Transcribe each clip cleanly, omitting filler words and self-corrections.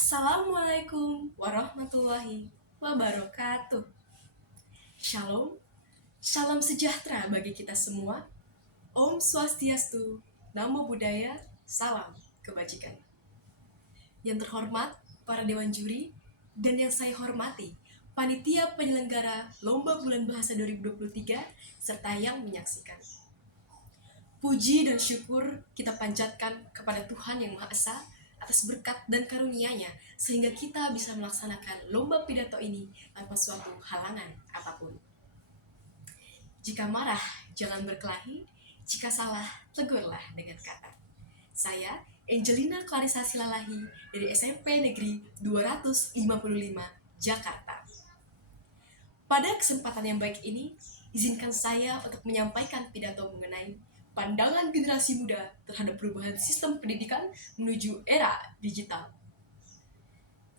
Assalamualaikum warahmatullahi wabarakatuh. Shalom, salam sejahtera bagi kita semua. Om Swastiastu, Namo Buddhaya, salam kebajikan. Yang terhormat para dewan juri dan yang saya hormati panitia penyelenggara Lomba Bulan Bahasa 2023 serta yang menyaksikan. Puji dan syukur kita panjatkan kepada Tuhan Yang Maha Esa atas berkat dan karunia-Nya sehingga kita bisa melaksanakan lomba pidato ini tanpa suatu halangan apapun. Jika marah, jangan berkelahi. Jika salah, tegurlah dengan kata. Saya, Angelina Clarissa Silalahi dari SMP Negeri 255, Jakarta. Pada kesempatan yang baik ini, izinkan saya untuk menyampaikan pidato mengenai pandangan generasi muda terhadap perubahan sistem pendidikan menuju era digital.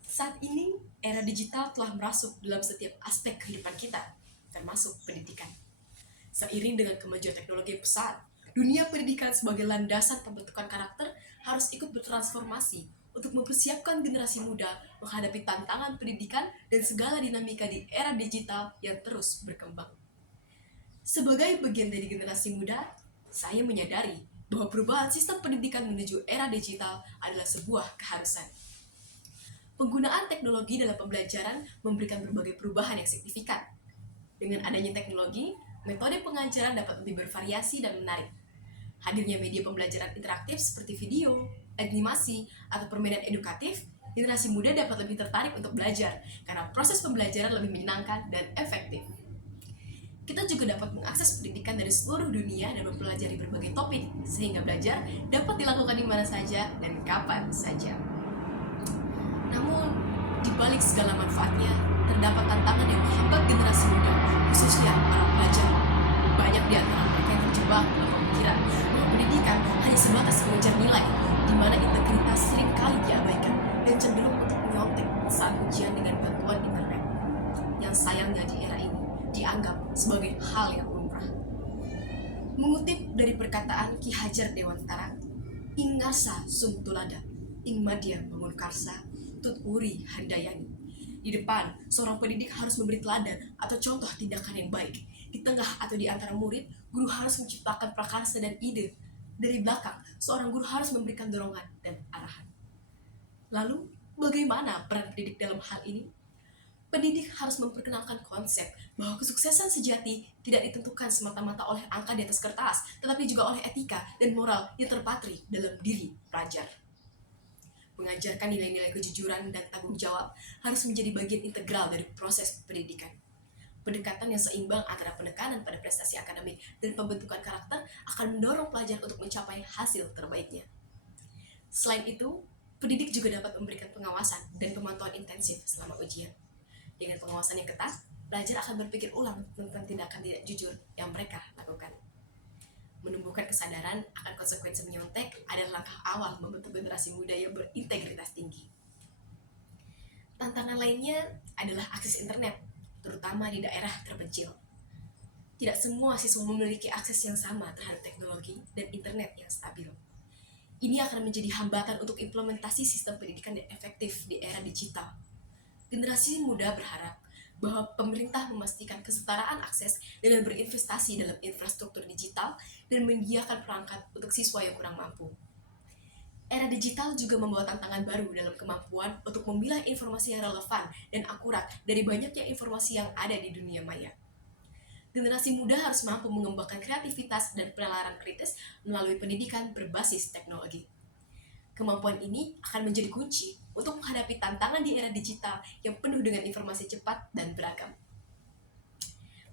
Saat ini, era digital telah merasuk dalam setiap aspek kehidupan kita, termasuk pendidikan. Seiring dengan kemajuan teknologi yang pesat, dunia pendidikan sebagai landasan pembentukan karakter harus ikut bertransformasi untuk mempersiapkan generasi muda menghadapi tantangan pendidikan dan segala dinamika di era digital yang terus berkembang. Sebagai bagian dari generasi muda, saya menyadari bahwa perubahan sistem pendidikan menuju era digital adalah sebuah keharusan. Penggunaan teknologi dalam pembelajaran memberikan berbagai perubahan yang signifikan. Dengan adanya teknologi, metode pengajaran dapat lebih bervariasi dan menarik. Hadirnya media pembelajaran interaktif seperti video, animasi, atau permainan edukatif, generasi muda dapat lebih tertarik untuk belajar karena proses pembelajaran lebih menyenangkan dan efektif. Kita juga dapat mengakses pendidikan dari seluruh dunia dan mempelajari berbagai topik, sehingga belajar dapat dilakukan di mana saja dan kapan saja. Namun, di balik segala manfaatnya, terdapat tantangan yang menghambat generasi muda, khususnya para pelajar. Banyak di antara mereka yang terjebak dalam pemikiran bahwa pendidikan hanya sebatas mengejar nilai, di mana integritas seringkali diabaikan dan cenderung untuk menyontek saat ujian dengan bantuan internet. Yang sayangnya di era ini dianggap sebagai hal yang lumrah. Mengutip dari perkataan Ki Hajar Dewantara, ing ngasa sung tulada, ing madya bangun karsa, tut uri handayani. Di depan, seorang pendidik harus memberi teladan atau contoh tindakan yang baik. Di tengah atau di antara murid, guru harus menciptakan prakarsa dan ide. Dari belakang, seorang guru harus memberikan dorongan dan arahan. Lalu, bagaimana peran pendidik dalam hal ini? Pendidik harus memperkenalkan konsep bahwa kesuksesan sejati tidak ditentukan semata-mata oleh angka di atas kertas, tetapi juga oleh etika dan moral yang terpatri dalam diri pelajar. Mengajarkan nilai-nilai kejujuran dan tanggung jawab harus menjadi bagian integral dari proses pendidikan. Pendekatan yang seimbang antara penekanan pada prestasi akademik dan pembentukan karakter akan mendorong pelajar untuk mencapai hasil terbaiknya. Selain itu, pendidik juga dapat memberikan pengawasan dan pemantauan intensif selama ujian. Dengan pengawasan yang ketat, pelajar akan berpikir ulang tentang tindakan tidak jujur yang mereka lakukan. Menumbuhkan kesadaran akan konsekuensi menyontek adalah langkah awal membentuk generasi muda yang berintegritas tinggi. Tantangan lainnya adalah akses internet, terutama di daerah terpencil. Tidak semua siswa memiliki akses yang sama terhadap teknologi dan internet yang stabil. Ini akan menjadi hambatan untuk implementasi sistem pendidikan yang efektif di era digital. Generasi muda berharap bahwa pemerintah memastikan kesetaraan akses dengan berinvestasi dalam infrastruktur digital dan menyediakan perangkat untuk siswa yang kurang mampu. Era digital juga membawa tantangan baru dalam kemampuan untuk memilah informasi yang relevan dan akurat dari banyaknya informasi yang ada di dunia maya. Generasi muda harus mampu mengembangkan kreativitas dan penalaran kritis melalui pendidikan berbasis teknologi. Kemampuan ini akan menjadi kunci untuk menghadapi tantangan di era digital yang penuh dengan informasi cepat dan beragam.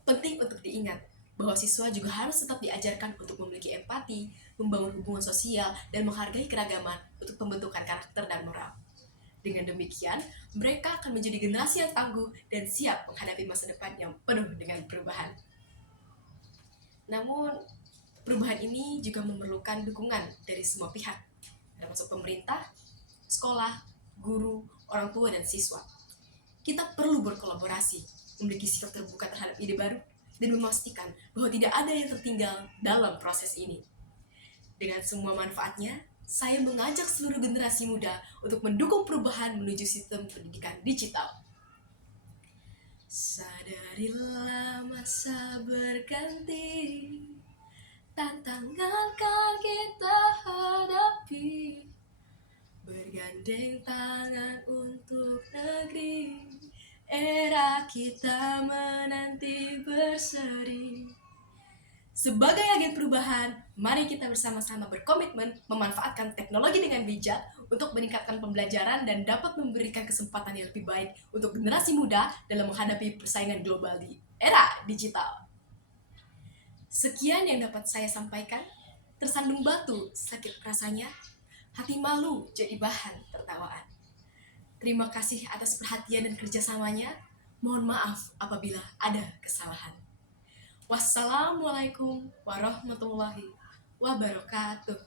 Penting untuk diingat bahwa siswa juga harus tetap diajarkan untuk memiliki empati, membangun hubungan sosial, dan menghargai keragaman untuk pembentukan karakter dan moral. Dengan demikian, mereka akan menjadi generasi yang tangguh dan siap menghadapi masa depan yang penuh dengan perubahan. Namun, perubahan ini juga memerlukan dukungan dari semua pihak, termasuk pemerintah, sekolah, guru, orang tua, dan siswa. Kita perlu berkolaborasi, memiliki sikap terbuka terhadap ide baru, dan memastikan bahwa tidak ada yang tertinggal dalam proses ini. Dengan semua manfaatnya, saya mengajak seluruh generasi muda untuk mendukung perubahan menuju sistem pendidikan digital. Sadarilah masa berganti, tantangan kan kita hadapi, bergandeng tangan untuk negeri, era kita menanti berseri. Sebagai agen perubahan, mari kita bersama-sama berkomitmen memanfaatkan teknologi dengan bijak untuk meningkatkan pembelajaran dan dapat memberikan kesempatan yang lebih baik untuk generasi muda dalam menghadapi persaingan global di era digital. Sekian yang dapat saya sampaikan. Tersandung batu, sakit rasanya, hati malu jadi bahan tertawaan. Terima kasih atas perhatian dan kerjasamanya. Mohon maaf apabila ada kesalahan. Wassalamualaikum warahmatullahi wabarakatuh.